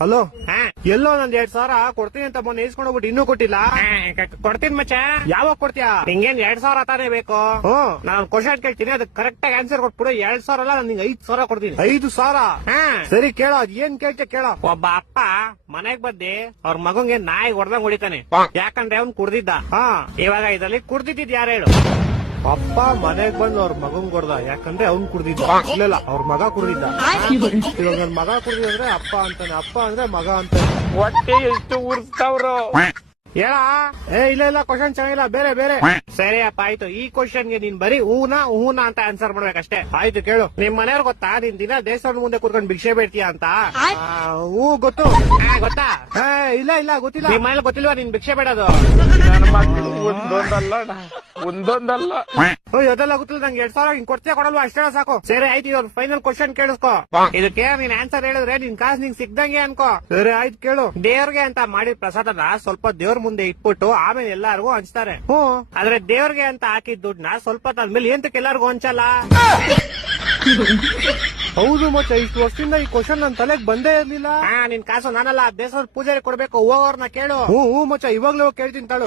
Hello, ಹಾ, ಎಲ್ಲೋ ನಂದ್ 2,000 ಕೊಡ್ತೀನಿ ಅಂತ ಮೊನ್ನೆ ಇಸ್ಕೊಂಡು ಹೋಗ್ಬಿಟ್ಟು ಇನ್ನೂ ಕೊಟ್ಟಿಲ್ಲ. ಕೊಡ್ತೀನಿ ಮಚ್ಚ. ಯಾವಾಗ ಕೊಡ್ತೀಯಾ? ನಿಂಗೇನ್ 2,000 ತಾನೇ ಬೇಕು? ನಾನು ಕ್ವಶನ್ ಕೇಳ್ತೀನಿ, ಅದಕ್ಕೆ ಕರೆಕ್ಟ್ ಆಗಿ ಆನ್ಸರ್ ಕೊಟ್ಬಿಡು. 2,000 ಅಲ್ಲ, ನಾನು ನಿಂಗೆ 5,000 ಕೊಡ್ತೀನಿ. 5,000? ಹಾ, ಸರಿ ಕೇಳ, ಅದ್ ಏನ್ ಕೇಳ್ತೀಯ ಕೇಳ. ಒಬ್ಬ ಅಪ್ಪ ಮನೆಗ್ ಬಂದಿ ಅವ್ರ ಮಗಂಗೆ ನಾಯಿ ಹೊಡೆದಂಗ್ ಹೊಡಿತಾನೆ. ಯಾಕಂದ್ರೆ ಅವ್ನ್ ಕುಡ್ದಿದ್ದ. ಇವಾಗ ಇದ್ರಲ್ಲಿ ಕುಡ್ದಿದ್ದ ಯಾರು ಹೇಳು? ಅಪ್ಪ ಮನೆಗ್ ಬಂದು ಅವ್ರ ಮಗನ್ ಕೊಡ್ದ, ಯಾಕಂದ್ರೆ ಅವ್ನ್ ಕುಡ್ದಿದ್ದ. ಇಲ್ಲ, ಅವ್ರ ಮಗ ಕುಡ್ದಿದ್ದ. ಇವಾಗ ನನ್ ಮಗ ಕುಡ್ದಿದ್ರೆ ಅಪ್ಪ ಅಂತಾನೆ, ಅಪ್ಪ ಅಂದ್ರೆ ಮಗ ಅಂತಾನೆ. ಹೊಟ್ಟೆ ಎಷ್ಟು ಉರ್ಸ್ತಾವ್ರು ಹೇಳ. ಇಲ್ಲ ಕ್ವಶನ್ ಚೆನ್ನಾಗಿಲ್ಲ, ಬೇರೆ ಬೇರೆ. ಸರಿ ಅಪ್ಪ, ಆಯ್ತು. ಈ ಕ್ವಶನ್ಗೆ ನೀನ್ ಬರೀ ಹೂನಾ ಅಂತ ಆನ್ಸರ್ ಮಾಡ್ಬೇಕಷ್ಟೇ. ಆಯ್ತು ಕೇಳು. ನಿಮ್ ಮನೆಯವ್ರ ಗೊತ್ತಾ ನೀನ್ ದಿನ ದೇವಸ್ಥಾನದ ಮುಂದೆ ಕೂತ್ಕೊಂಡು ಭಿಕ್ಷೆ ಬೇಡ್ತೀಯ ಅಂತ? ಹೂ ಗೊತ್ತು. ಗೊತ್ತಾ? ಇಲ್ಲ ಗೊತ್ತಿಲ್ಲ. ನಿಮ್ ಮನೇಲಿ ಗೊತ್ತಿಲ್ವಾ ನೀನ್ ಭಿಕ್ಷೆ ಬೇಡೋದು? ಒಂದೊಂದಲ್ಲ ಅದೆಲ್ಲ ಗೊತ್ತಿಲ್ಲ ನಂಗೆ. 2,000 ಹಿಂಗ್ ಕೊಡ್ತೀಯ ಕೊಡಲ್ವಾ? ಅಷ್ಟೇ ಸಾಕು. ಸರಿ ಆಯ್ತು, ಇವಾಗ ಫೈನಲ್ ಕ್ವಶನ್ ಕೇಳಿಸ್ಕೊ. ಇದಕ್ಕೆ ನೀನ್ ಆನ್ಸರ್ ಹೇಳಿದ್ರೆ ನಿನ್ ಕಾಸು ನಿಂಗ್ ಸಿಕ್ದಂಗೆ ಅನ್ಕೋ. ಸರಿ ಆಯ್ತು ಕೇಳು. ದೇವ್ರಿಗೆ ಅಂತ ಮಾಡಿದ ಪ್ರಸಾದನ ಸ್ವಲ್ಪ ದೇವ್ರ ಮುಂದೆ ಇಟ್ಬಿಟ್ಟು ಆಮೇಲೆ ಎಲ್ಲಾರ್ಗು ಹಂಚ್ತಾರೆ. ಆದ್ರೆ ದೇವ್ರಿಗೆ ಅಂತ ಹಾಕಿದ ದುಡ್ಡನ್ನ ಸ್ವಲ್ಪ ತಾದ್ಮೇಲೆ ಎಂತಕ್ಕೆ ಎಲ್ಲಾರ್ಗು ಹಂಚಲ್ಲ? ಹೌದು ಮಚ್ಚ, ಇಷ್ಟು ವರ್ಷದಿಂದ ಈ ಕ್ವಶನ್ ನನ್ ತಲೆಗ್ ಬಂದೇ ಇರ್ಲಿಲ್ಲ. ನಿನ್ ಕಾಸು ನಾನಲ್ಲ, ದೇವಸ್ಥಾನದ ಪೂಜಾರಿ ಕೊಡ್ಬೇಕು. ಹೋಗೋರ್ನ ಕೇಳು. ಹ್ಞೂ ಮಚ್ಚ, ಇವಾಗ್ಲೂ ಕೇಳ್ತೀನಿ ತಾಳು.